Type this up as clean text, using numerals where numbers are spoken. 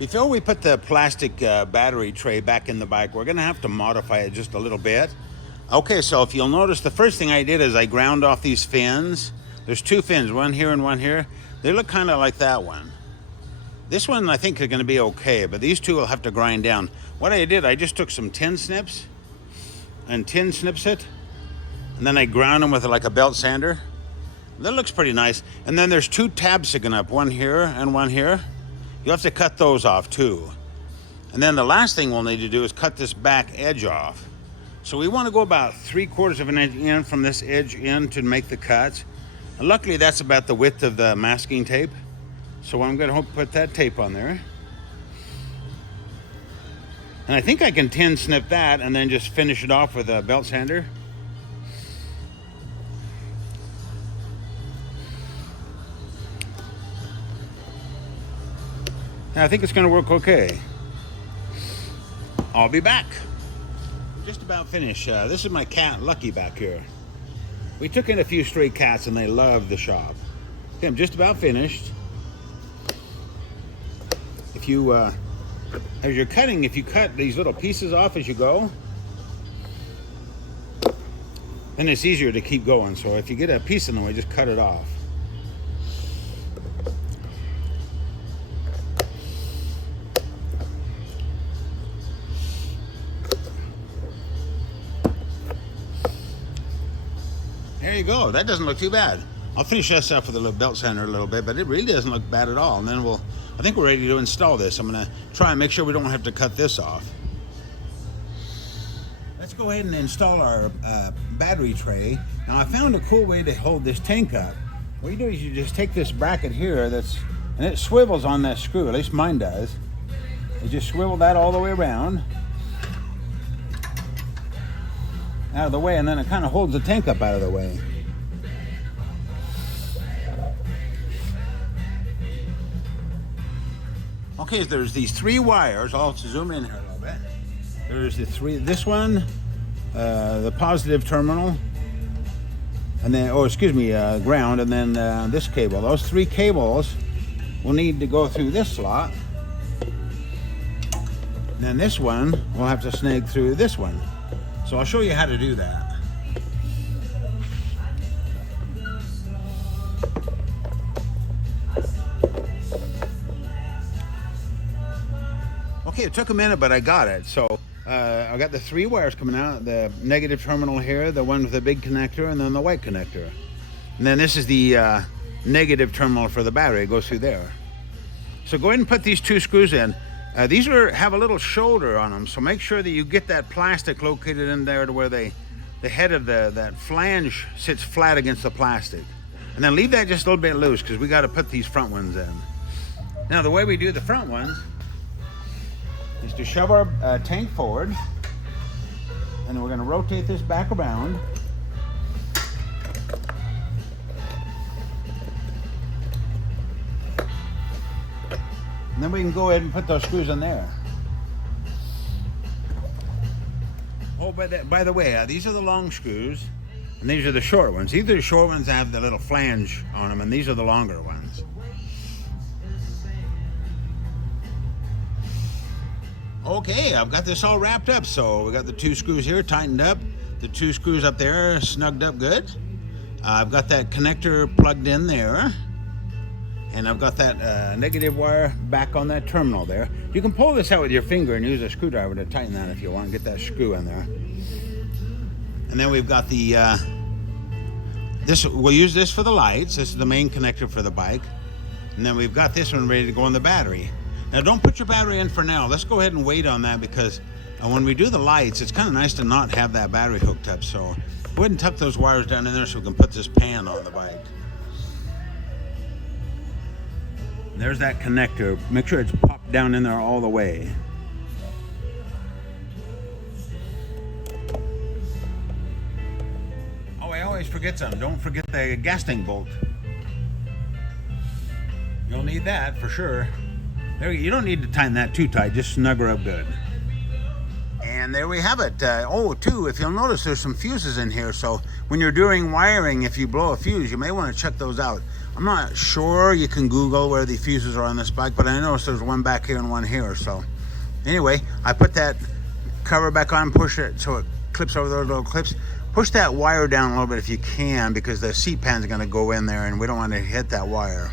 Before we put the plastic battery tray back in the bike, we're gonna have to modify it just a little bit. Okay, so if you'll notice, the first thing I did is I ground off these fins. There's two fins, one here and one here. They look kind of like that one. This one I think is gonna be okay, but these two will have to grind down. What I did, I just took some tin snips and tin snips it, and then I ground them with like a belt sander. That looks pretty nice. And then there's two tabs sticking up, one here and one here. You'll have to cut those off too. And then the last thing we'll need to do is cut this back edge off. So we want to go about 3/4 of an inch in from this edge in to make the cuts. And luckily that's about the width of the masking tape. So I'm going to put that tape on there. And I think I can tin snip that and then just finish it off with a belt sander. I think it's going to work okay. I'll be back. Just about finished. This is my cat Lucky back here. We took in a few stray cats and they love the shop. Okay, I'm just about finished. If you, as you're cutting, if you cut these little pieces off as you go, then it's easier to keep going. So if you get a piece in the way, just cut it off. There you go. That doesn't look too bad. I'll finish this up with a little belt sander a little bit, but it really doesn't look bad at all. And then I think we're ready to install this. I'm going to try and make sure we don't have to cut this off. Let's go ahead and install our battery tray. Now I found a cool way to hold this tank up. What you do is you just take this bracket here and it swivels on that screw, at least mine does. You just swivel that all the way around, out of the way, and then it kind of holds the tank up out of the way. Okay, there's these three wires. I'll zoom in here a little bit. There's this one, the positive terminal, and then, ground, and then this cable. Those three cables will need to go through this slot. And then this one will have to snag through this one. So I'll show you how to do that. Okay, it took a minute, but I got it. So I got the three wires coming out, the negative terminal here, the one with the big connector, and then the white connector. And then this is the negative terminal for the battery. It goes through there. So go ahead and put these two screws in. These have a little shoulder on them, so make sure that you get that plastic located in there to where the head of that flange sits flat against the plastic. And then leave that just a little bit loose because we got to put these front ones in. Now the way we do the front ones is to shove our tank forward, and then we're going to rotate this back around. And then we can go ahead and put those screws in there. Oh, by the way, these are the long screws, and these are the short ones. These are the short ones that have the little flange on them, and these are the longer ones. Okay, I've got this all wrapped up. So we got the two screws here tightened up, the two screws up there snugged up good. I've got that connector plugged in there. And I've got that negative wire back on that terminal there. You can pull this out with your finger and use a screwdriver to tighten that if you want, get that screw in there. And then we've got the, we'll use this for the lights. This is the main connector for the bike. And then we've got this one ready to go in the battery. Now don't put your battery in for now. Let's go ahead and wait on that because when we do the lights, it's kind of nice to not have that battery hooked up. So go ahead and tuck those wires down in there so we can put this pan on the bike. There's that connector. Make sure it's popped down in there all the way. Oh, I always forget something. Don't forget the gas tank bolt. You'll need that for sure. There, you don't need to tighten that too tight. Just snug her up good. And there we have it. Too, if you'll notice, there's some fuses in here. So when you're doing wiring, if you blow a fuse, you may want to check those out. I'm not sure. You can Google where the fuses are on this bike, but I noticed there's one back here and one here. So anyway, I put that cover back on, push it so it clips over those little clips. Push that wire down a little bit if you can, because the seat pan's going to go in there and we don't want to hit that wire.